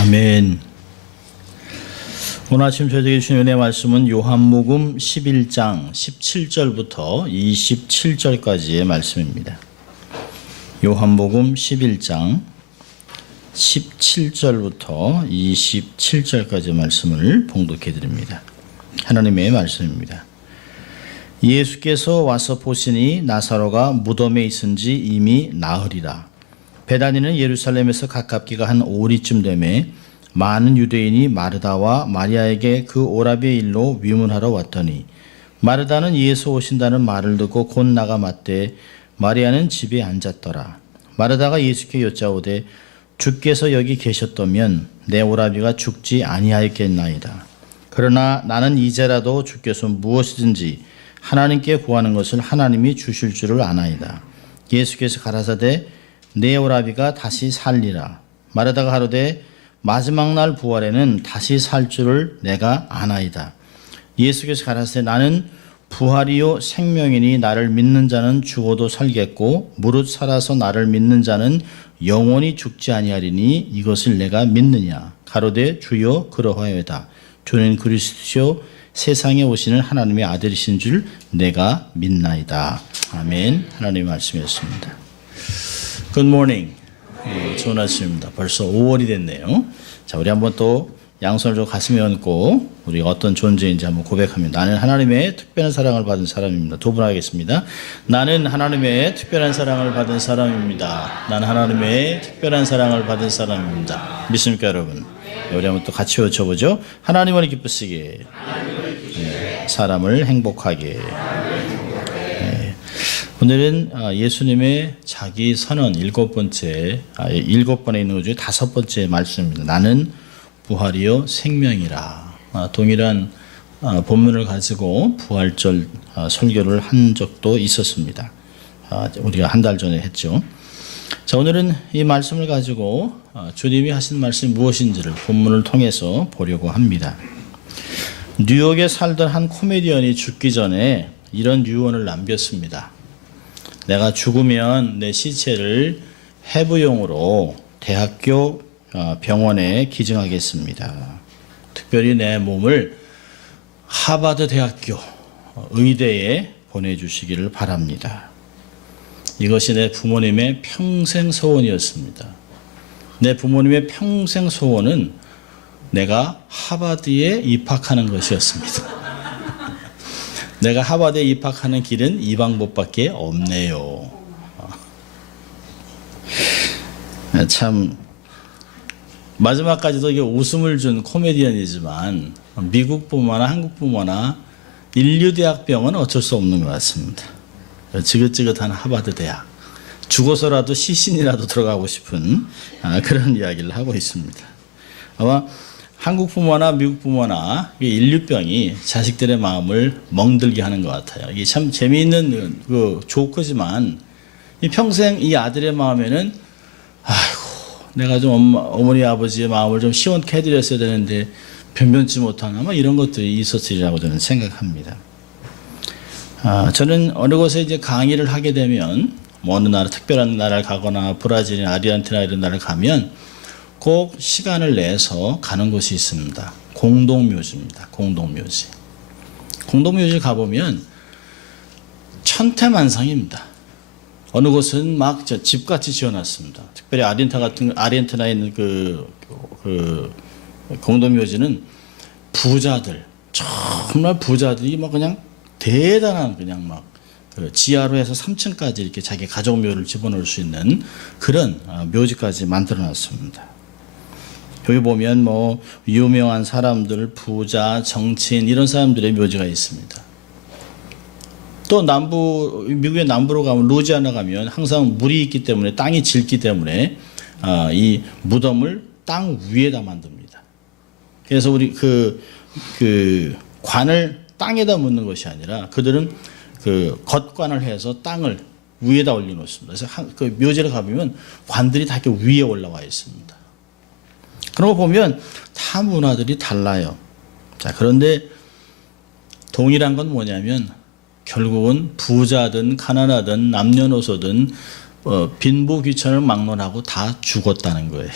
아멘. 오늘 아침 저에게 주신 은혜 말씀은 요한복음 11장 17절부터 27절까지의 말씀입니다. 요한복음 11장 17절부터 27절까지의 말씀을 봉독해 드립니다. 하나님의 말씀입니다. 예수께서 와서 보시니 나사로가 무덤에 있은지 이미 나흘이라. 베다니는 예루살렘에서 가깝기가 한 오리쯤 되매 많은 유대인이 마르다와 마리아에게 그 오라비의 일로 위문하러 왔더니 마르다는 예수 오신다는 말을 듣고 곧 나가 맞되 마리아는 집에 앉았더라. 마르다가 예수께 여짜오되 주께서 여기 계셨다면 내 오라비가 죽지 아니하였겠나이다. 그러나 나는 이제라도 주께서 무엇이든지 하나님께 구하는 것을 하나님이 주실 줄을 아나이다. 예수께서 가라사대 내 오라비가 다시 살리라. 마르다가 가로되 마지막 날 부활에는 다시 살 줄을 내가 아나이다. 예수께서 가라사대 나는 부활이요 생명이니 나를 믿는 자는 죽어도 살겠고 무릇 살아서 나를 믿는 자는 영원히 죽지 아니하리니 이것을 내가 믿느냐. 가로되 주여 그러하여다. 주는 그리스도시요 세상에 오시는 하나님의 아들이신 줄 내가 믿나이다. 아멘. 하나님의 말씀이었습니다. Good morning. 좋은 아침입니다. 벌써 5월이 됐네요. 자, 우리 한번 또 양손을 좀 가슴에 얹고 우리가 어떤 존재인지 한번 고백합니다. 나는 하나님의 특별한 사랑을 받은 사람입니다. 두 분 하겠습니다. 나는 하나님의 특별한 사랑을 받은 사람입니다. 나는 하나님의 특별한 사랑을 받은 사람입니다. 믿습니까, 여러분? 우리 한번 또 같이 외쳐보죠. 하나님을 기쁘시게, 사람을 행복하게. 오늘은 예수님의 자기 선언 일곱 번에 있는 것 중에 다섯 번째 말씀입니다. 나는 부활이요 생명이라. 동일한 본문을 가지고 부활절 설교를 한 적도 있었습니다. 우리가 한 달 전에 했죠. 자, 오늘은 이 말씀을 가지고 주님이 하신 말씀이 무엇인지를 본문을 통해서 보려고 합니다. 뉴욕에 살던 한 코미디언이 죽기 전에 이런 유언을 남겼습니다. 내가 죽으면 내 시체를 해부용으로 대학교 병원에 기증하겠습니다. 특별히 내 몸을 하버드 대학교 의대에 보내주시기를 바랍니다. 이것이 내 부모님의 평생 소원이었습니다. 내 부모님의 평생 소원은 내가 하버드에 입학하는 것이었습니다. 내가 하버드에 입학하는 길은 이 방법밖에 없네요. 참 마지막까지도 이게 웃음을 준 코미디언이지만 미국 부모나 한국 부모나 인류대학병은 어쩔 수 없는 것 같습니다. 지긋지긋한 하버드 대학, 죽어서라도 시신이라도 들어가고 싶은 그런 이야기를 하고 있습니다. 아마 한국 부모나 미국 부모나 인류병이 자식들의 마음을 멍들게 하는 것 같아요. 이게 참 재미있는 그 조크지만 이 평생 이 아들의 마음에는 아이고 내가 좀 어머니 아버지의 마음을 좀 시원케 해드렸어야 되는데 변변치 못한 아마 이런 것들이 있었으리라고 저는 생각합니다. 저는 어느 곳에 이제 강의를 하게 되면 뭐 어느 나라 특별한 나라를 가거나 브라질이나 아르헨티나 이런 나라를 가면 꼭 시간을 내서 가는 곳이 있습니다. 공동묘지입니다. 공동묘지. 공동묘지 가보면 천태만상입니다. 어느 곳은 막 집같이 지어놨습니다. 특별히 아르헨티나에 있는 그 공동묘지는 부자들, 정말 부자들이 막 그냥 대단한 그냥 막 지하로 해서 3층까지 이렇게 자기 가족 묘를 집어넣을 수 있는 그런 묘지까지 만들어 놨습니다. 여기 보면 뭐 유명한 사람들, 부자, 정치인 이런 사람들의 묘지가 있습니다. 또 미국의 남부로 가면 루지아나 가면 항상 물이 있기 때문에 땅이 질기 때문에 이 무덤을 땅 위에다 만듭니다. 그래서 우리 그 관을 땅에다 묻는 것이 아니라 그들은 그 겉관을 해서 땅을 위에다 올려놓습니다. 그래서 그 묘지를 가보면 관들이 다 이렇게 위에 올라와 있습니다. 그런 거 보면 다 문화들이 달라요. 자, 그런데 동일한 건 뭐냐면 결국은 부자든 가난하든 남녀노소든 빈부귀천을 막론하고 다 죽었다는 거예요.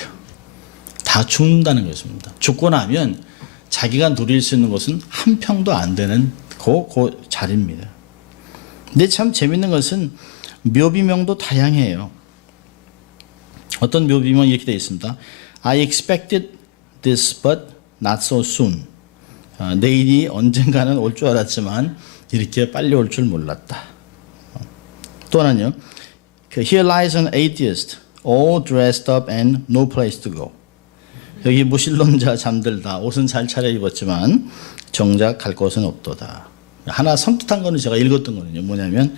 다 다 죽는다는 것입니다. 죽고 나면 자기가 누릴 수 있는 것은 한 평도 안 되는 그 자리입니다. 근데 참 재밌는 것은 묘비명도 다양해요. 어떤 묘비명 이렇게 되어 있습니다. I expected this but not so soon. 내일이 언젠가는 올 줄 알았지만 이렇게 빨리 올 줄 몰랐다. 또 하나는요. Here lies an atheist, all dressed up and no place to go. 여기 무신론자 잠들다. 옷은 잘 차려입었지만 정작 갈 곳은 없도다. 하나 섬뜩한 거는 제가 읽었던 거는요. 뭐냐면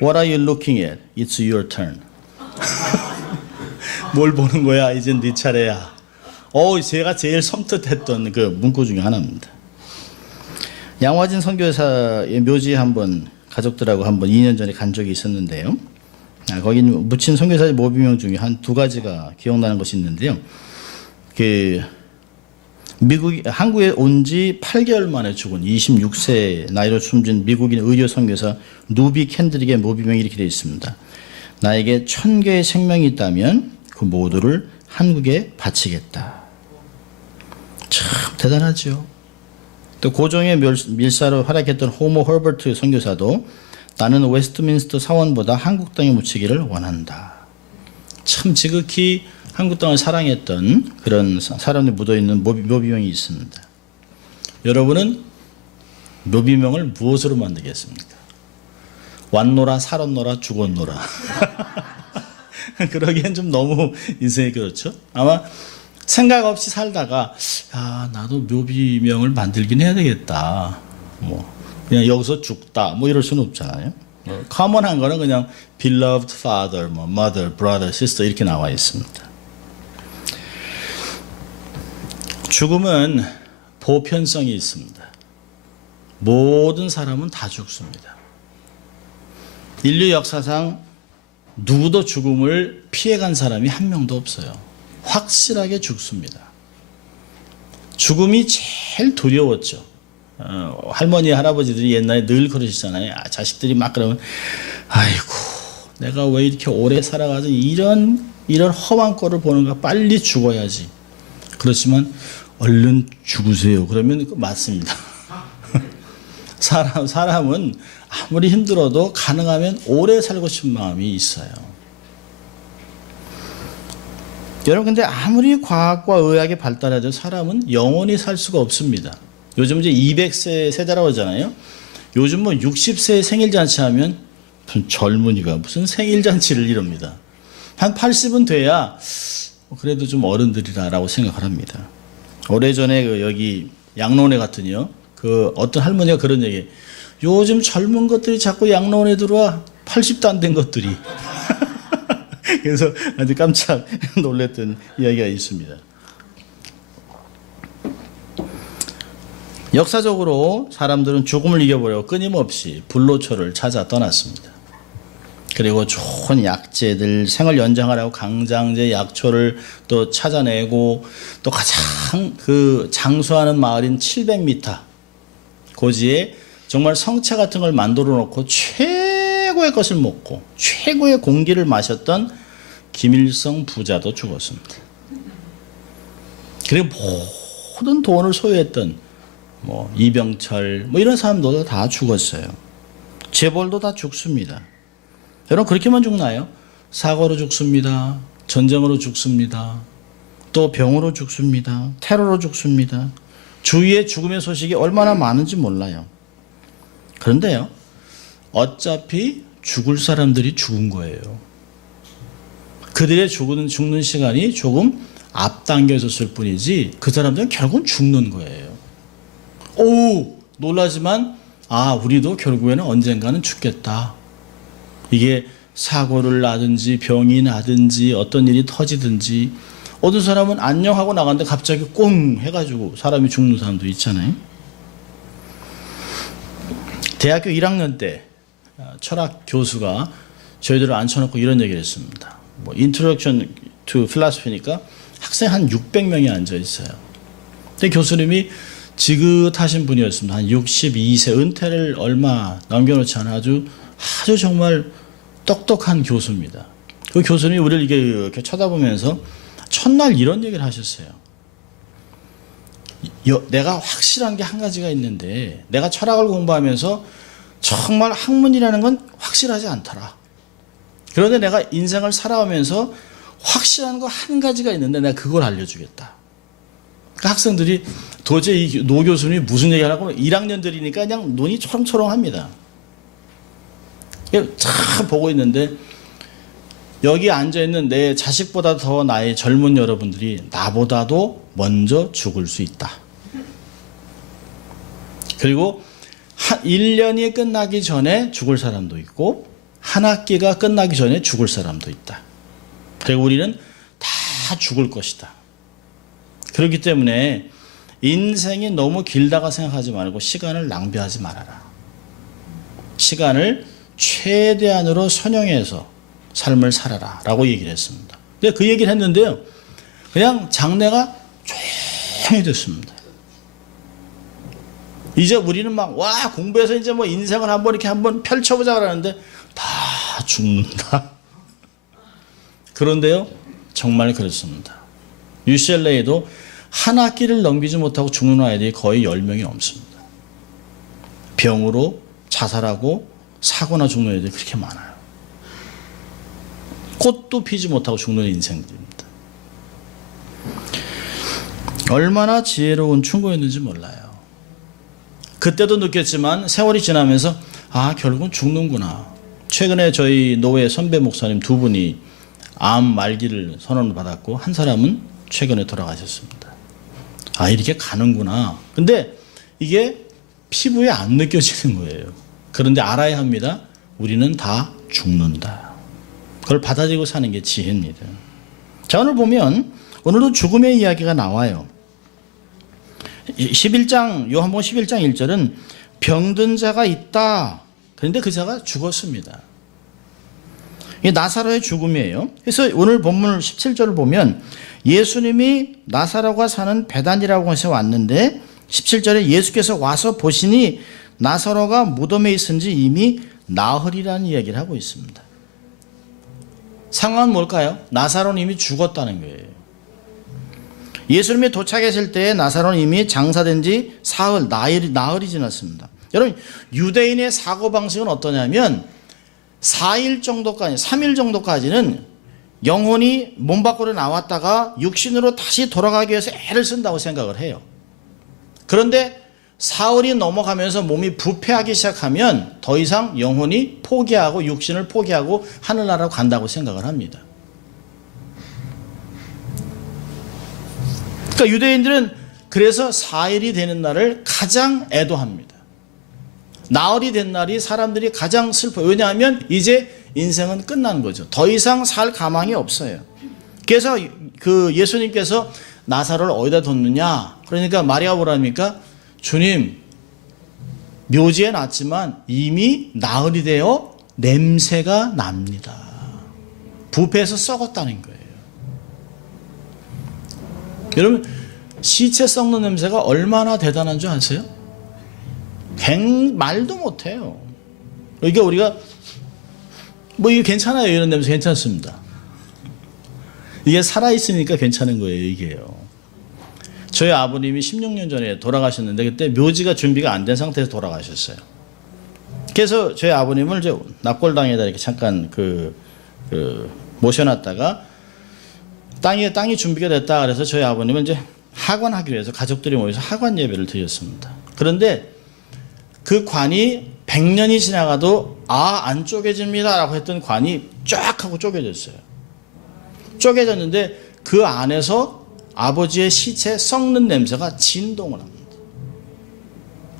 What are you looking at? It's your turn. 뭘 보는 거야? 이제 네 차례야. 제가 제일 섬뜩했던 그 문구 중에 하나입니다. 양화진 선교사의 묘지에 한번 가족들하고 한번 2년 전에 간 적이 있었는데요. 거기 묻힌 선교사의 모비명 중에 한 두 가지가 기억나는 것이 있는데요. 한국에 온 지 8개월 만에 죽은 26세 나이로 숨진 미국인 의료 선교사 누비 캔드릭의 모비명이 이렇게 되어 있습니다. 나에게 1000개의 생명이 있다면 그 모두를 한국에 바치겠다. 참 대단하죠. 또 고종의 밀사로 활약했던 호모 허버트 선교사도 나는 웨스트민스터 사원보다 한국 땅에 묻히기를 원한다. 참 지극히 한국 땅을 사랑했던 그런 사람들이 묻어있는 묘비명이 있습니다. 여러분은 묘비명을 무엇으로 만들겠습니까? 왔노라 살았노라 죽었노라. 그러기엔 좀 너무 인생이 그렇죠. 아마 생각 없이 살다가 나도 묘비명을 만들긴 해야 되겠다. 그냥 여기서 죽다 이럴 수는 없잖아요. 커먼한 거는 그냥 beloved father, mother, brother, sister 이렇게 나와 있습니다. 죽음은 보편성이 있습니다. 모든 사람은 다 죽습니다. 인류 역사상 누구도 죽음을 피해간 사람이 한 명도 없어요. 확실하게 죽습니다. 죽음이 제일 두려웠죠. 할머니, 할아버지들이 옛날에 늘 그러시잖아요. 자식들이 막 그러면 아이고 내가 왜 이렇게 오래 살아가지고 이런 험한 꼴을 보는가, 빨리 죽어야지. 그렇지만 얼른 죽으세요. 그러면 맞습니다. 사람은 아무리 힘들어도 가능하면 오래 살고 싶은 마음이 있어요. 여러분 근데 아무리 과학과 의학이 발달해도 사람은 영원히 살 수가 없습니다. 요즘 이제 200세 세대라고 하잖아요. 요즘 60세 생일잔치 하면 젊은이가 무슨 생일잔치를 이럽니다. 한 80은 돼야 그래도 좀 어른들이라고 생각을 합니다. 오래전에 여기 양로원에 갔더니요. 어떤 할머니가 그런 얘기, 요즘 젊은 것들이 자꾸 양로원에 들어와. 80도 안 된 것들이. 그래서 아주 깜짝 놀랐던 이야기가 있습니다. 역사적으로 사람들은 죽음을 이겨보려고 끊임없이 불로초를 찾아 떠났습니다. 그리고 좋은 약재들, 생을 연장하려고 강장제, 약초를 또 찾아내고, 또 가장 장수하는 마을인 700m 고지에 정말 성체 같은 걸 만들어 놓고 최고의 것을 먹고 최고의 공기를 마셨던 김일성 부자도 죽었습니다. 그리고 모든 돈을 소유했던 이병철 이런 사람들도 다 죽었어요. 재벌도 다 죽습니다. 여러분 그렇게만 죽나요? 사고로 죽습니다. 전쟁으로 죽습니다. 또 병으로 죽습니다. 테러로 죽습니다. 주위에 죽음의 소식이 얼마나 많은지 몰라요. 그런데요, 어차피 죽을 사람들이 죽은 거예요. 그들의 죽는 시간이 조금 앞당겨졌을 뿐이지 그 사람들은 결국은 죽는 거예요. 놀라지만 우리도 결국에는 언젠가는 죽겠다. 이게 사고를 나든지 병이 나든지 어떤 일이 터지든지, 어떤 사람은 안녕하고 나갔는데 갑자기 꽁 해가지고 사람이 죽는 사람도 있잖아요. 대학교 1학년 때 철학 교수가 저희들을 앉혀놓고 이런 얘기를 했습니다. Introduction to Philosophy니까 학생 한 600명이 앉아 있어요. 근데 교수님이 지긋하신 분이었습니다. 한 62세, 은퇴를 얼마 남겨놓지 않아 아주 정말 똑똑한 교수입니다. 그 교수님이 우리를 이렇게 쳐다보면서 첫날 이런 얘기를 하셨어요. 내가 확실한 게 한 가지가 있는데 내가 철학을 공부하면서 정말 학문이라는 건 확실하지 않더라. 그런데 내가 인생을 살아오면서 확실한 거 한 가지가 있는데 내가 그걸 알려주겠다. 그러니까 학생들이 도저히 노 교수님이 무슨 얘기하라고 1학년들이니까 그냥 눈이 초롱초롱합니다. 참 보고 있는데 여기 앉아있는 내 자식보다 더 나의 젊은 여러분들이 나보다도 먼저 죽을 수 있다. 그리고 1년이 끝나기 전에 죽을 사람도 있고 한 학기가 끝나기 전에 죽을 사람도 있다. 그리고 우리는 다 죽을 것이다. 그렇기 때문에 인생이 너무 길다가 생각하지 말고 시간을 낭비하지 말아라. 시간을 최대한으로 선용해서 삶을 살아라 라고 얘기를 했습니다. 근데 그 얘기를 했는데요, 그냥 장내가 조용히 됐습니다. 이제 우리는 막 와 공부해서 이제 뭐 인생을 한번 이렇게 한번 펼쳐보자 그러는데 다 죽는다. 그런데요 정말 그렇습니다. UCLA에도 한 학기를 넘기지 못하고 죽는 아이들이 거의 10명이 넘습니다. 병으로 자살하고 사고나 죽는 애들이 그렇게 많아요. 꽃도 피지 못하고 죽는 인생들입니다. 얼마나 지혜로운 충고였는지 몰라요. 그때도 느꼈지만 세월이 지나면서 아 결국은 죽는구나. 최근에 저희 노회 선배 목사님 두 분이 암 말기를 선언을 받았고 한 사람은 최근에 돌아가셨습니다. 아 이렇게 가는구나. 근데 이게 피부에 안 느껴지는 거예요. 그런데 알아야 합니다. 우리는 다 죽는다. 그걸 받아들이고 사는 게 지혜입니다. 자 오늘 보면 오늘도 죽음의 이야기가 나와요. 11장 요한복음 11장 1절은 병든 자가 있다. 그런데 그 자가 죽었습니다. 이게 나사로의 죽음이에요. 그래서 오늘 본문 17절을 보면 예수님이 나사로가 사는 베단이라고 곳에 왔는데 17절에 예수께서 와서 보시니 나사로가 무덤에 있은지 이미 나흘이라는 이야기를 하고 있습니다. 상황은 뭘까요? 나사로는 이미 죽었다는 거예요. 예수님이 도착했을 때 나사로는 이미 장사된 지 사흘, 나흘이 지났습니다. 여러분 유대인의 사고방식은 어떠냐면 4일 정도까지 3일 정도까지는 영혼이 몸 밖으로 나왔다가 육신으로 다시 돌아가기 위해서 애를 쓴다고 생각을 해요. 그런데 사흘이 넘어가면서 몸이 부패하기 시작하면 더 이상 영혼이 포기하고 육신을 포기하고 하늘나라로 간다고 생각을 합니다. 그러니까 유대인들은 그래서 4일이 되는 날을 가장 애도합니다. 나흘이 된 날이 사람들이 가장 슬퍼요. 왜냐하면 이제 인생은 끝난 거죠. 더 이상 살 가망이 없어요. 그래서 그 예수님께서 나사로를 어디다 뒀느냐? 그러니까 마리아가 뭐랍니까? 주님, 묘지에 놨지만 이미 나흘이 되어 냄새가 납니다. 부패해서 썩었다는 거예요. 여러분 시체 썩는 냄새가 얼마나 대단한 줄 아세요? 말도 못해요. 그러니까 우리가 뭐 이게 괜찮아요. 이런 냄새 괜찮습니다. 이게 살아있으니까 괜찮은 거예요. 이게요. 저희 아버님이 16년 전에 돌아가셨는데 그때 묘지가 준비가 안 된 상태에서 돌아가셨어요. 그래서 저희 아버님을 이제 납골당에다 이렇게 잠깐 모셔놨다가 땅이 준비가 됐다 그래서 저희 아버님은 이제 하관하기로 해서 가족들이 모여서 하관 예배를 드렸습니다. 그런데 그 관이 100년이 지나가도 안 쪼개집니다 라고 했던 관이 쫙 하고 쪼개졌어요. 쪼개졌는데 그 안에서 아버지의 시체 썩는 냄새가 진동을 합니다.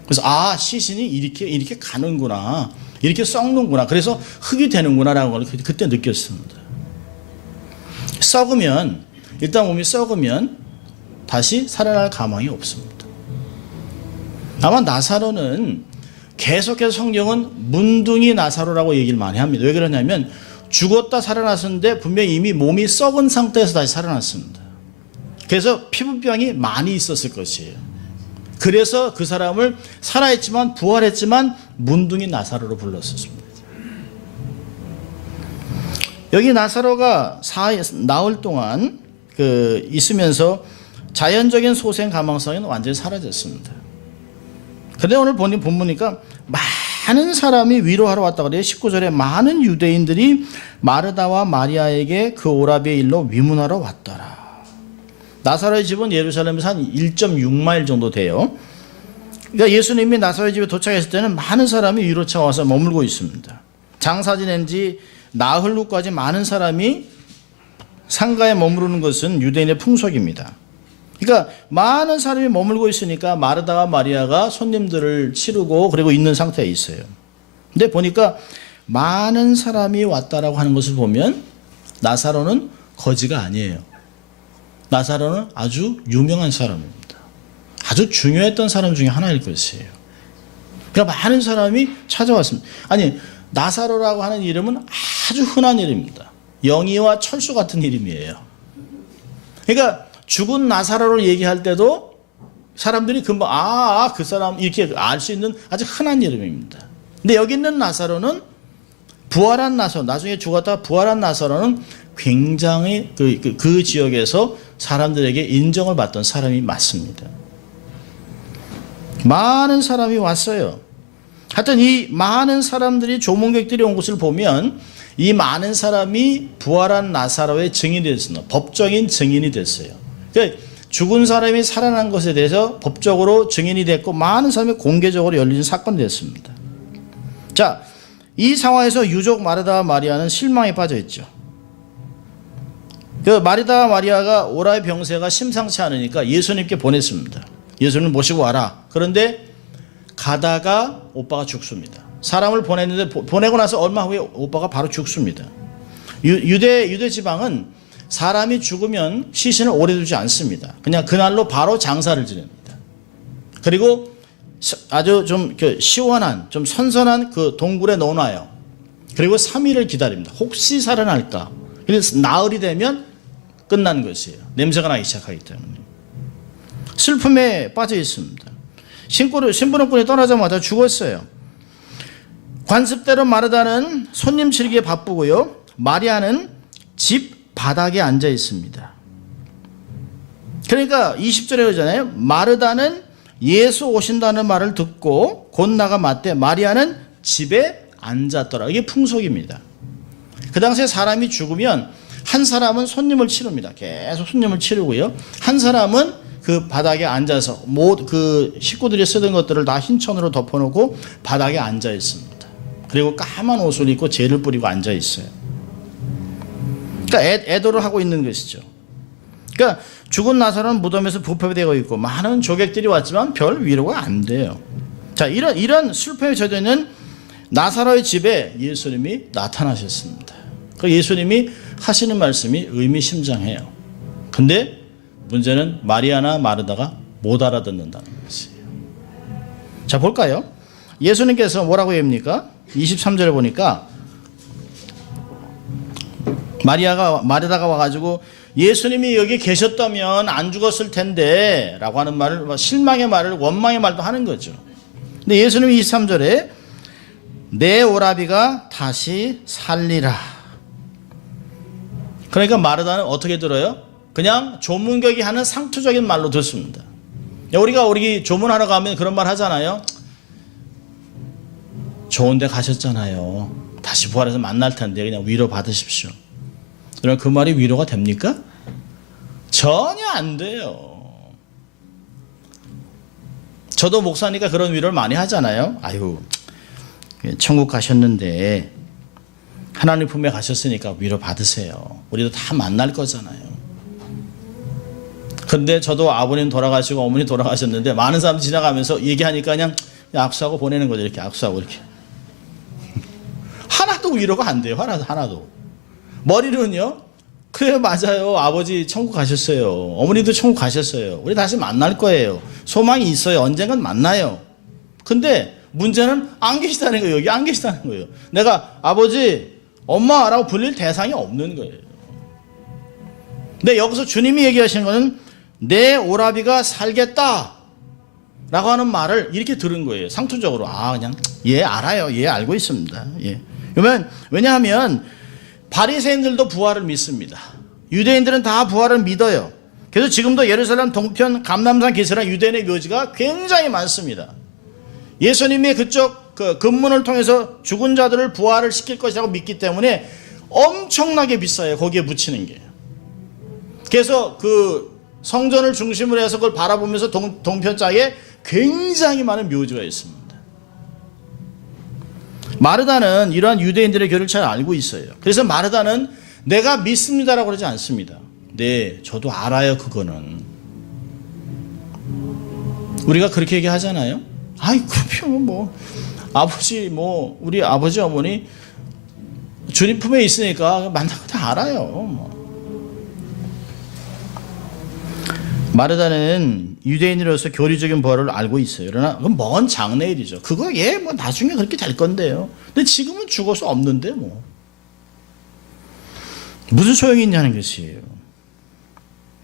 그래서 시신이 이렇게 가는구나, 이렇게 썩는구나, 그래서 흙이 되는구나라는 걸 그때 느꼈습니다. 썩으면 일단 몸이 썩으면 다시 살아날 가망이 없습니다. 아마 나사로는 계속해서 성경은 문둥이 나사로라고 얘기를 많이 합니다. 왜 그러냐면 죽었다 살아났었는데 분명히 이미 몸이 썩은 상태에서 다시 살아났습니다. 그래서 피부병이 많이 있었을 것이에요. 그래서 그 사람을 살아있지만 부활했지만 문둥이 나사로로 불렀었습니다. 여기 나사로가 나흘 동안 있으면서 자연적인 소생 가망성은 완전히 사라졌습니다. 그런데 오늘 본문이니까 많은 사람이 위로하러 왔다고 그래요. 19절에 많은 유대인들이 마르다와 마리아에게 그 오라비의 일로 위문하러 왔더라. 나사로의 집은 예루살렘에서 한 1.6마일 정도 돼요. 그러니까 예수님이 나사로의 집에 도착했을 때는 많은 사람이 위로차 와서 머물고 있습니다. 장사 지낸 지 나흘 후까지 많은 사람이 상가에 머무르는 것은 유대인의 풍속입니다. 그러니까 많은 사람이 머물고 있으니까 마르다와 마리아가 손님들을 치르고 그리고 있는 상태에 있어요. 근데 보니까 많은 사람이 왔다라고 하는 것을 보면 나사로는 거지가 아니에요. 나사로는 아주 유명한 사람입니다. 아주 중요했던 사람 중에 하나일 것이에요. 그러니까 많은 사람이 찾아왔습니다. 아니, 나사로라고 하는 이름은 아주 흔한 이름입니다. 영희와 철수 같은 이름이에요. 그러니까 죽은 나사로를 얘기할 때도 사람들이 금방 그 사람 이렇게 알 수 있는 아주 흔한 이름입니다. 근데 여기 있는 나사로는 부활한 나사로, 나중에 죽었다가 부활한 나사로는 굉장히 그 지역에서 사람들에게 인정을 받던 사람이 맞습니다. 많은 사람이 왔어요. 하여튼 이 많은 사람들이 조문객들이 온 것을 보면 이 많은 사람이 부활한 나사로의 증인이 됐습니다. 법적인 증인이 됐어요. 그러니까 죽은 사람이 살아난 것에 대해서 법적으로 증인이 됐고 많은 사람이 공개적으로 열린 사건이 됐습니다. 자, 이 상황에서 유족 마르다와 마리아는 실망에 빠져 있죠. 그 마르다와 마리아가 오라의 병세가 심상치 않으니까 예수님께 보냈습니다. 예수님 모시고 와라. 그런데 가다가 오빠가 죽습니다. 사람을 보냈는데 보내고 나서 얼마 후에 오빠가 바로 죽습니다. 유대 지방은 사람이 죽으면 시신을 오래 두지 않습니다. 그냥 그날로 바로 장사를 지냅니다. 그리고 아주 좀 시원한, 좀 선선한 그 동굴에 넣어놔요. 그리고 3일을 기다립니다. 혹시 살아날까? 그래서 나흘이 되면 끝난 것이에요. 냄새가 나기 시작하기 때문에. 슬픔에 빠져 있습니다. 심부름꾼이 떠나자마자 죽었어요. 관습대로 마르다는 손님 치르기에 바쁘고요. 마리아는 집 바닥에 앉아 있습니다. 그러니까 20절에 그러잖아요. 마르다는 예수 오신다는 말을 듣고 곧 나가 맞대 마리아는 집에 앉았더라. 이게 풍속입니다. 그 당시에 사람이 죽으면 한 사람은 손님을 치릅니다. 계속 손님을 치르고요. 한 사람은 그 바닥에 앉아서 그 식구들이 쓰던 것들을 다 흰 천으로 덮어놓고 바닥에 앉아 있습니다. 그리고 까만 옷을 입고 재를 뿌리고 앉아 있어요. 그러니까 애도를 하고 있는 것이죠. 그러니까 죽은 나사로는 무덤에서 부패되고 있고 많은 조객들이 왔지만 별 위로가 안 돼요. 자, 이런 슬픔에 젖어 있는 나사로의 집에 예수님이 나타나셨습니다. 그 예수님이 하시는 말씀이 의미심장해요. 근데 문제는 마리아나 마르다가 못 알아듣는다는 것이에요. 자, 볼까요? 예수님께서 뭐라고 합니까? 23절에 보니까 마르다가 와가지고 예수님이 여기 계셨다면 안 죽었을 텐데 라고 하는 말을, 실망의 말을, 원망의 말도 하는 거죠. 근데 예수님이 23절에 내 오라비가 다시 살리라. 그러니까 마르다는 어떻게 들어요? 그냥 조문객이 하는 상투적인 말로 듣습니다. 우리가 조문하러 가면 그런 말 하잖아요. 좋은 데 가셨잖아요. 다시 부활해서 만날 텐데 그냥 위로 받으십시오. 그럼 그 말이 위로가 됩니까? 전혀 안 돼요. 저도 목사니까 그런 위로를 많이 하잖아요. 아유, 천국 가셨는데 하나님 품에 가셨으니까 위로 받으세요. 우리도 다 만날 거잖아요. 근데 저도 아버님 돌아가시고 어머니 돌아가셨는데 많은 사람 지나가면서 얘기하니까 그냥 악수하고 보내는 거죠. 이렇게 악수하고 이렇게. 하나도 위로가 안 돼요. 하나도. 머리로는요. 그래, 맞아요. 아버지 천국 가셨어요. 어머니도 천국 가셨어요. 우리 다시 만날 거예요. 소망이 있어요. 언젠간 만나요. 근데 문제는 안 계시다는 거예요. 여기 안 계시다는 거예요. 내가 아버지, 엄마라고 불릴 대상이 없는 거예요. 근데 여기서 주님이 얘기하시는 것은 내 오라비가 살겠다 라고 하는 말을 이렇게 들은 거예요. 상투적으로. 그냥 알아요. 알고 있습니다. 왜냐하면 바리새인들도 부활을 믿습니다. 유대인들은 다 부활을 믿어요. 그래서 지금도 예루살렘 동편 감람산 기슭이라는 유대인의 묘지가 굉장히 많습니다. 예수님이 그쪽 근문을 통해서 죽은 자들을 부활을 시킬 것이라고 믿기 때문에 엄청나게 비싸요. 거기에 묻히는 게. 그래서 그 성전을 중심으로 해서 그걸 바라보면서 동편짝에 굉장히 많은 묘지가 있습니다. 마르다는 이러한 유대인들의 교리를 잘 알고 있어요. 그래서 마르다는 내가 믿습니다라고 그러지 않습니다. 네, 저도 알아요. 그거는 우리가 그렇게 얘기하잖아요. 아이, 그러면 뭐 아버지, 뭐 우리 아버지 어머니 주님 품에 있으니까 만난 거 다 알아요. 뭐. 마르다는 유대인으로서 교리적인 부활을 알고 있어요. 그러나 그건 먼 장래일이죠. 그거 뭐 나중에 그렇게 될 건데요. 근데 지금은 죽어서 없는데 뭐 무슨 소용이 있냐는 것이에요.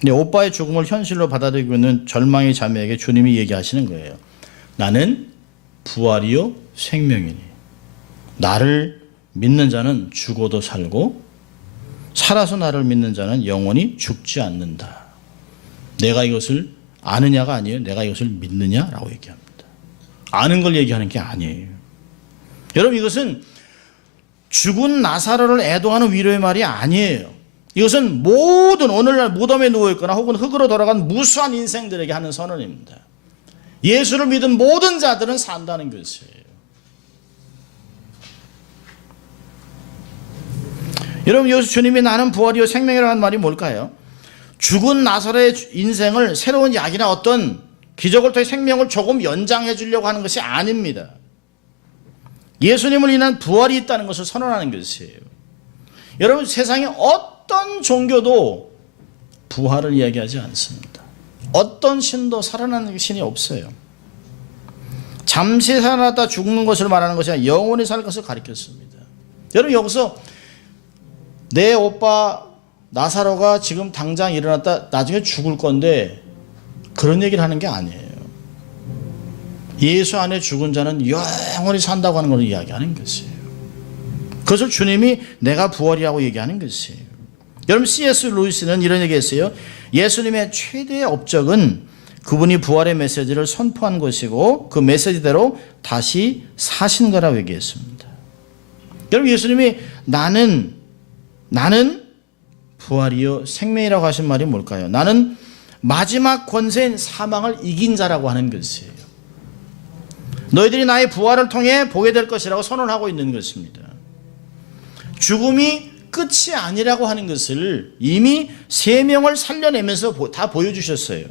근데 오빠의 죽음을 현실로 받아들이고 있는 절망의 자매에게 주님이 얘기하시는 거예요. 나는 부활이요 생명이니 나를 믿는 자는 죽어도 살고 살아서 나를 믿는 자는 영원히 죽지 않는다. 내가 이것을 아느냐가 아니에요. 내가 이것을 믿느냐라고 얘기합니다. 아는 걸 얘기하는 게 아니에요. 여러분, 이것은 죽은 나사로를 애도하는 위로의 말이 아니에요. 이것은 모든 오늘날 무덤에 누워있거나 혹은 흙으로 돌아간 무수한 인생들에게 하는 선언입니다. 예수를 믿은 모든 자들은 산다는 것이에요. 여러분, 여기서 주님이 나는 부활이요 생명이라고 하는 말이 뭘까요? 죽은 나사로의 인생을 새로운 약이나 어떤 기적을 통해 생명을 조금 연장해 주려고 하는 것이 아닙니다. 예수님을 인한 부활이 있다는 것을 선언하는 것이에요. 여러분, 세상에 어떤 종교도 부활을 이야기하지 않습니다. 어떤 신도 살아나는 신이 없어요. 잠시 살아났다 죽는 것을 말하는 것이 아니라 영원히 살 것을 가리켰습니다. 여러분, 여기서 내 오빠 나사로가 지금 당장 일어났다 나중에 죽을 건데 그런 얘기를 하는 게 아니에요. 예수 안에 죽은 자는 영원히 산다고 하는 걸 이야기하는 것이에요. 그것을 주님이 내가 부활이라고 얘기하는 것이에요. 여러분, C.S. 루이스는 이런 얘기했어요. 예수님의 최대의 업적은 그분이 부활의 메시지를 선포한 것이고 그 메시지대로 다시 사신 거라고 얘기했습니다. 여러분, 예수님이 나는 부활이요 생명이라고 하신 말이 뭘까요? 나는 마지막 권세인 사망을 이긴 자라고 하는 것이에요. 너희들이 나의 부활을 통해 보게 될 것이라고 선언하고 있는 것입니다. 죽음이 끝이 아니라고 하는 것을 이미 3명을 살려내면서 다 보여주셨어요.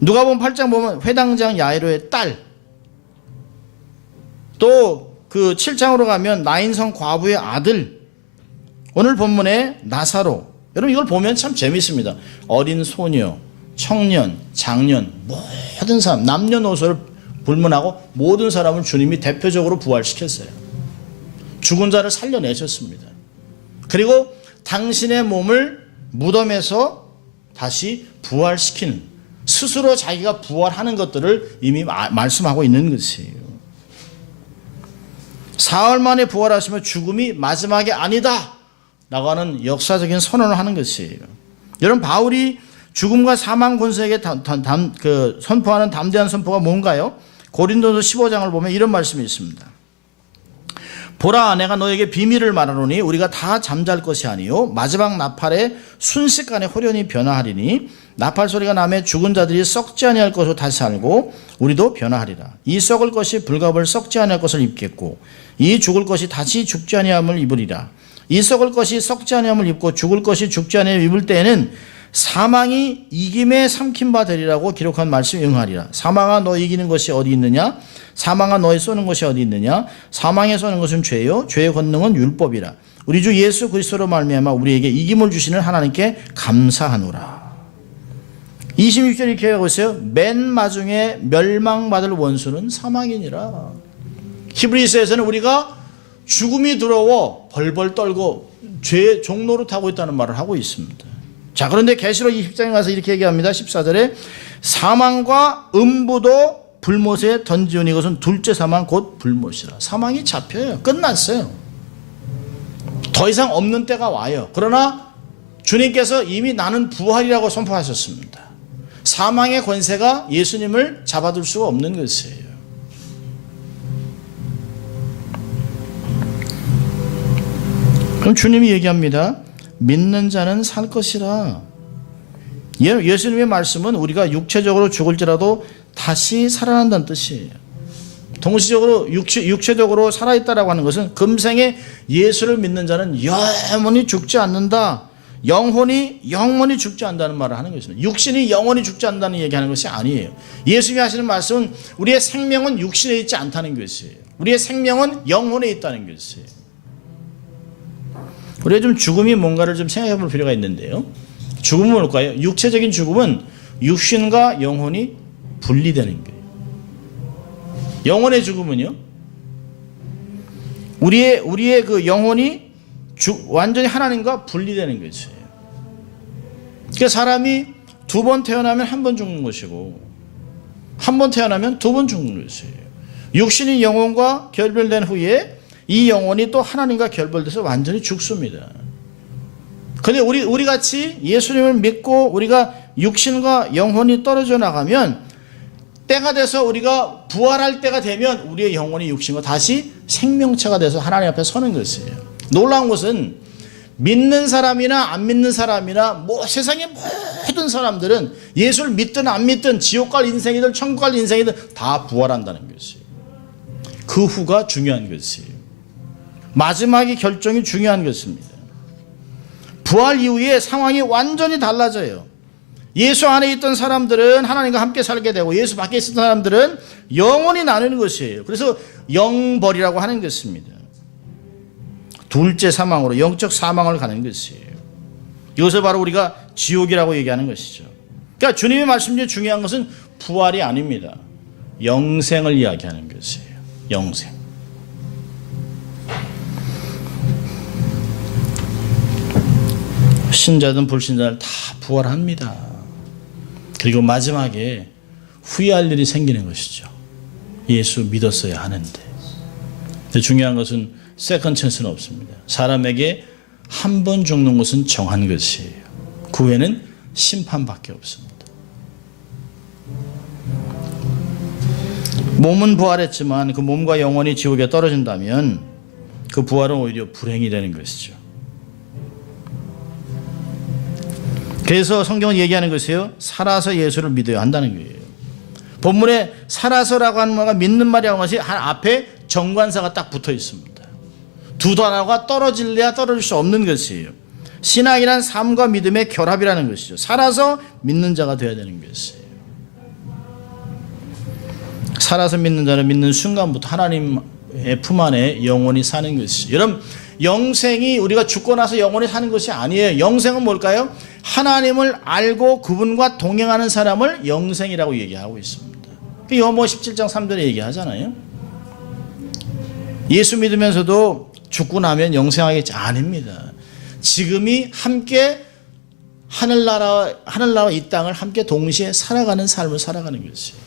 누가복음 8장 보면 회당장 야이로의 딸, 또 그 7장으로 가면 나인성 과부의 아들, 오늘 본문에 나사로. 여러분, 이걸 보면 참 재밌습니다. 어린 소녀, 청년, 장년, 모든 사람, 남녀노소를 불문하고 모든 사람을 주님이 대표적으로 부활시켰어요. 죽은 자를 살려내셨습니다. 그리고 당신의 몸을 무덤에서 다시 부활시키는, 스스로 자기가 부활하는 것들을 이미 말씀하고 있는 것이에요. 사흘 만에 부활하시면 죽음이 마지막이 아니다 라고 하는 역사적인 선언을 하는 것이에요. 여러분, 바울이 죽음과 사망 권세에게 선포하는 담대한 선포가 뭔가요? 고린도서 15장을 보면 이런 말씀이 있습니다. 보라, 내가 너에게 비밀을 말하노니 우리가 다 잠잘 것이 아니요 마지막 나팔에 순식간에 호련히 변화하리니 나팔 소리가 나매 죽은 자들이 썩지 아니할 것으로 다시 살고 우리도 변화하리라. 이 썩을 것이 불갑을 썩지 아니할 것을 입겠고 이 죽을 것이 다시 죽지 아니함을 입으리라. 이 썩을 것이 썩지 아니함을 입고 죽을 것이 죽지 아니함을 입을 때에는 사망이 이김에 삼킨 바 되리라고 기록한 말씀이 응하리라. 사망아, 너 이기는 것이 어디 있느냐? 사망아, 너의 쏘는 것이 어디 있느냐? 사망에 쏘는 것은 죄요, 죄의 권능은 율법이라. 우리 주 예수 그리스도로 말미암아 우리에게 이김을 주시는 하나님께 감사하노라. 26절 이렇게 하고 있어요. 맨 마중에 멸망받을 원수는 사망이니라. 히브리서에서는 우리가 죽음이 두려워 벌벌 떨고 죄의 종로를 타고 있다는 말을 하고 있습니다. 자, 그런데 계시록 20장에 가서 이렇게 얘기합니다. 14절에 사망과 음부도 불못에 던지오니 이것은 둘째 사망 곧 불못이라. 사망이 잡혀요. 끝났어요. 더 이상 없는 때가 와요. 그러나 주님께서 이미 나는 부활이라고 선포하셨습니다. 사망의 권세가 예수님을 잡아둘 수가 없는 것이에요. 그럼 주님이 얘기합니다. 믿는 자는 살 것이라. 예수님의 말씀은 우리가 육체적으로 죽을지라도 다시 살아난다는 뜻이에요. 동시적으로 육체적으로 살아있다라고 하는 것은 금생에 예수를 믿는 자는 영원히 죽지 않는다. 영혼이 죽지 않는다는 말을 하는 것입니다. 육신이 영원히 죽지 않는다는 얘기하는 것이 아니에요. 예수님이 하시는 말씀은 우리의 생명은 육신에 있지 않다는 것이에요. 우리의 생명은 영혼에 있다는 것이에요. 우리가 좀 죽음이 뭔가를 좀 생각해 볼 필요가 있는데요. 죽음은 뭘까요? 육체적인 죽음은 육신과 영혼이 분리되는 거예요. 영혼의 죽음은요, 우리의 그 영혼이 완전히 하나님과 분리되는 것이에요. 그러니까 사람이 2번 태어나면 1번 죽는 것이고, 1번 태어나면 2번 죽는 것이에요. 육신이 영혼과 결별된 후에 이 영혼이 또 하나님과 결별돼서 완전히 죽습니다. 그런데 우리 같이 예수님을 믿고 우리가 육신과 영혼이 떨어져 나가면, 때가 돼서 우리가 부활할 때가 되면 우리의 영혼이 육신과 다시 생명체가 돼서 하나님 앞에 서는 것이에요. 놀라운 것은 믿는 사람이나 안 믿는 사람이나 세상의 모든 사람들은 예수를 믿든 안 믿든 지옥 갈 인생이든 천국 갈 인생이든 다 부활한다는 것이에요. 그 후가 중요한 것이에요. 마지막의 결정이 중요한 것입니다. 부활 이후에 상황이 완전히 달라져요. 예수 안에 있던 사람들은 하나님과 함께 살게 되고, 예수 밖에 있었던 사람들은 영원히 나누는 것이에요. 그래서 영벌이라고 하는 것입니다. 둘째 사망으로, 영적 사망을 가는 것이에요. 이것을 바로 우리가 지옥이라고 얘기하는 것이죠. 그러니까 주님의 말씀 중에 중요한 것은 부활이 아닙니다. 영생을 이야기하는 것이에요. 영생. 신자든 불신자든 다 부활합니다. 그리고 마지막에 후회할 일이 생기는 것이죠. 예수 믿었어야 하는데. 근데 중요한 것은 세컨 찬스는 없습니다. 사람에게 한 번 죽는 것은 정한 것이에요. 그 후에는 심판밖에 없습니다. 몸은 부활했지만 그 몸과 영혼이 지옥에 떨어진다면 그 부활은 오히려 불행이 되는 것이죠. 그래서 성경은 얘기하는 것이에요. 살아서 예수를 믿어야 한다는 거예요. 본문에 살아서라고 하는 말과 믿는 말이라고 하는 것이 앞에 정관사가 딱 붙어 있습니다. 두 단어가 떨어질래야 떨어질 수 없는 것이에요. 신앙이란 삶과 믿음의 결합이라는 것이죠. 살아서 믿는 자가 되어야 되는 것이에요. 살아서 믿는 자는 믿는 순간부터 하나님의 품 안에 영원히 사는 것이죠. 여러분, 영생이 우리가 죽고 나서 영원히 사는 것이 아니에요. 영생은 뭘까요? 하나님을 알고 그분과 동행하는 사람을 영생이라고 얘기하고 있습니다. 요한복음 17장 3절에 얘기하잖아요. 예수 믿으면서도 죽고 나면 영생하겠지? 아닙니다. 지금이 함께 하늘나라와 이 땅을 함께 동시에 살아가는 삶을 살아가는 것이에요.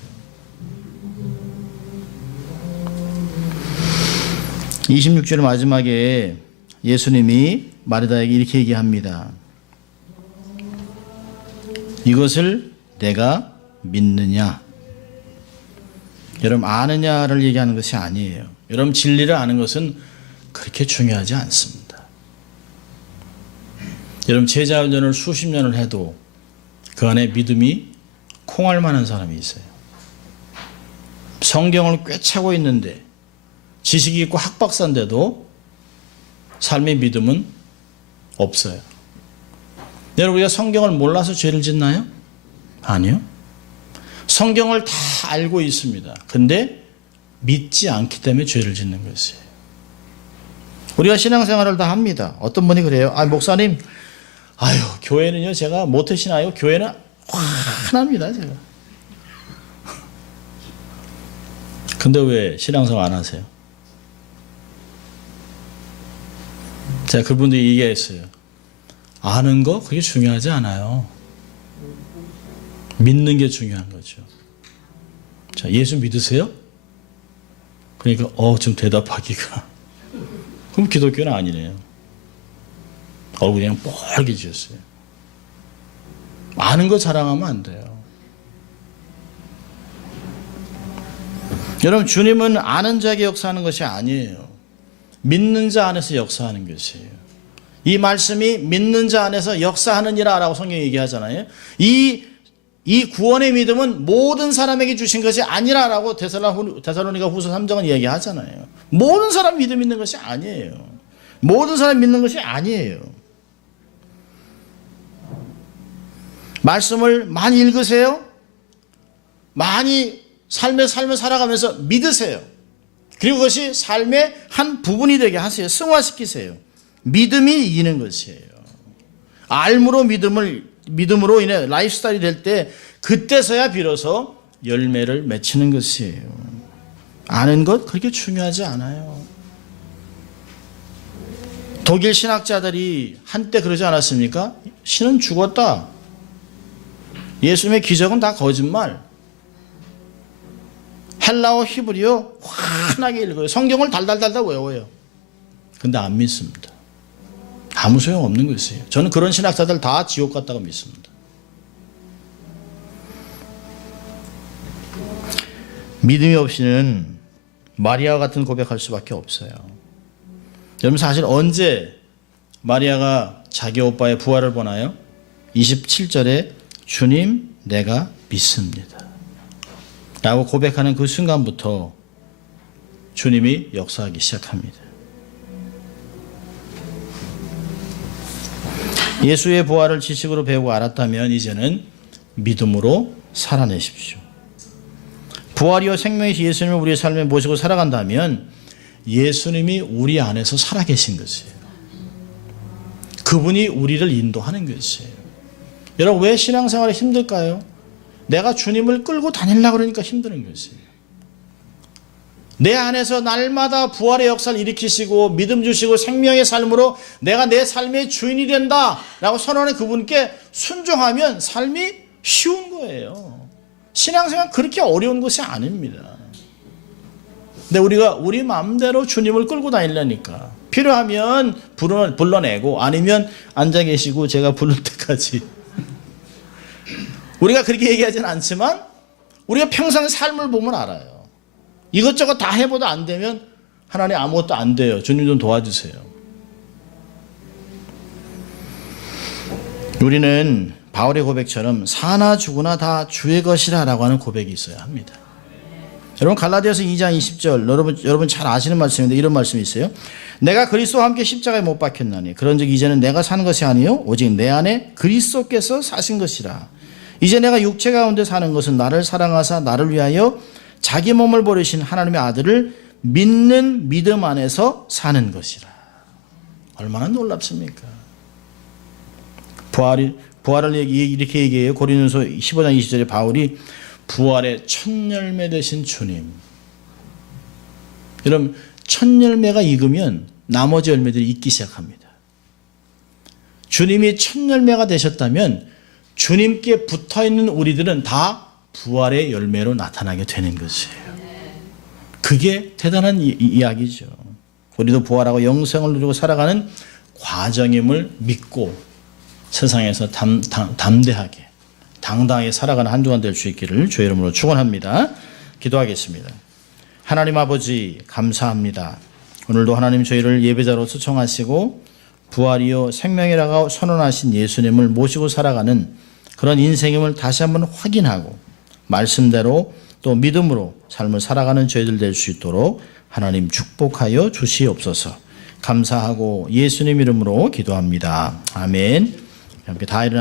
26절 마지막에 예수님이 마르다에게 이렇게 얘기합니다. 이것을 내가 믿느냐? 여러분, 아느냐를 얘기하는 것이 아니에요. 여러분, 진리를 아는 것은 그렇게 중요하지 않습니다. 여러분, 제자훈련을 수십 년을 해도 그 안에 믿음이 콩알 만한 사람이 있어요. 성경을 꿰차고 있는데, 지식이 있고 학박사인데도 삶의 믿음은 없어요. 여러분, 우리가 성경을 몰라서 죄를 짓나요? 아니요. 성경을 다 알고 있습니다. 근데 믿지 않기 때문에 죄를 짓는 것이에요. 우리가 신앙생활을 다 합니다. 어떤 분이 그래요. 목사님, 교회는요, 제가 못하시나요? 교회는 환합니다, 제가. 근데 왜 신앙생활 안 하세요? 제가 그분들이 얘기했어요. 아는 거 그게 중요하지 않아요. 믿는 게 중요한 거죠. 자, 예수 믿으세요? 그러니까 좀 대답하기가 그럼 기독교는 아니네요. 얼굴이 그냥 뻘개지셨어요. 아는 거 자랑하면 안 돼요. 여러분, 주님은 아는 자에게 역사하는 것이 아니에요. 믿는 자 안에서 역사하는 것이에요. 이 말씀이 믿는 자 안에서 역사하느니라 라고 성경이 얘기하잖아요. 이 구원의 믿음은 모든 사람에게 주신 것이 아니라 라고 데살로니가 후서 3장은 얘기하잖아요. 모든 사람 믿음 있는 것이 아니에요. 모든 사람 믿는 것이 아니에요. 말씀을 많이 읽으세요. 많이 삶을 살아가면서 믿으세요. 그리고 그것이 삶의 한 부분이 되게 하세요. 승화시키세요. 믿음이 이기는 것이에요. 알므로 믿음으로 인해 라이프스타일이 될 때 그때서야 비로소 열매를 맺히는 것이에요. 아는 것 그렇게 중요하지 않아요. 독일 신학자들이 한때 그러지 않았습니까? 신은 죽었다. 예수님의 기적은 다 거짓말. 헬라어 히브리어 환하게 읽어요. 성경을 달달달달 외워요. 근데 안 믿습니다. 아무 소용없는 것이에요. 저는 그런 신학자들 다 지옥 갔다고 믿습니다. 믿음이 없이는 마리아와 같은 고백할 수밖에 없어요. 여러분, 사실 언제 마리아가 자기 오빠의 부활을 보나요? 27절에 주님, 내가 믿습니다 라고 고백하는 그 순간부터 주님이 역사하기 시작합니다. 예수의 부활을 지식으로 배우고 알았다면 이제는 믿음으로 살아내십시오. 부활이요 생명이신 예수님을 우리의 삶에 모시고 살아간다면 예수님이 우리 안에서 살아계신 것이에요. 그분이 우리를 인도하는 것이에요. 여러분, 왜 신앙생활이 힘들까요? 내가 주님을 끌고 다니려고 그러니까 힘드는 것이에요. 내 안에서 날마다 부활의 역사를 일으키시고 믿음 주시고 생명의 삶으로 내가 내 삶의 주인이 된다라고 선언하는 그분께 순종하면 삶이 쉬운 거예요. 신앙생활 그렇게 어려운 것이 아닙니다. 근데 우리가 우리 마음대로 주님을 끌고 다니려니까 필요하면 불러내고 아니면 앉아 계시고 제가 부를 때까지 우리가 그렇게 얘기하지는 않지만 우리가 평생 삶을 보면 알아요. 이것저것 다 해보다 안 되면 하나님 아무것도 안 돼요. 주님 좀 도와주세요. 우리는 바울의 고백처럼 사나 죽으나 다 주의 것이라 라고 하는 고백이 있어야 합니다. 여러분, 갈라디아서 2장 20절 여러분 잘 아시는 말씀인데 이런 말씀이 있어요. 내가 그리스도와 함께 십자가에 못 박혔나니 그런즉 이제는 내가 사는 것이 아니요 오직 내 안에 그리스도께서 사신 것이라. 이제 내가 육체 가운데 사는 것은 나를 사랑하사 나를 위하여 자기 몸을 버리신 하나님의 아들을 믿는 믿음 안에서 사는 것이라. 얼마나 놀랍습니까? 부활을 이렇게 얘기해요. 고린도서 15장 20절에 바울이 부활의 첫 열매 되신 주님. 여러분, 첫 열매가 익으면 나머지 열매들이 익기 시작합니다. 주님이 첫 열매가 되셨다면 주님께 붙어있는 우리들은 다 부활의 열매로 나타나게 되는 것이에요. 그게 대단한 이야기죠. 우리도 부활하고 영생을 누리고 살아가는 과정임을 믿고 세상에서 담대하게 당당하게 살아가는 한 주간 될 수 있기를 주의 이름으로 축원합니다. 기도하겠습니다. 하나님 아버지 감사합니다. 오늘도 하나님 저희를 예배자로서 청하시고 부활이요 생명이라고 선언하신 예수님을 모시고 살아가는 그런 인생임을 다시 한번 확인하고 말씀대로 또 믿음으로 삶을 살아가는 저희들 될 수 있도록 하나님 축복하여 주시옵소서. 감사하고 예수님 이름으로 기도합니다. 아멘. 함께 다 일어나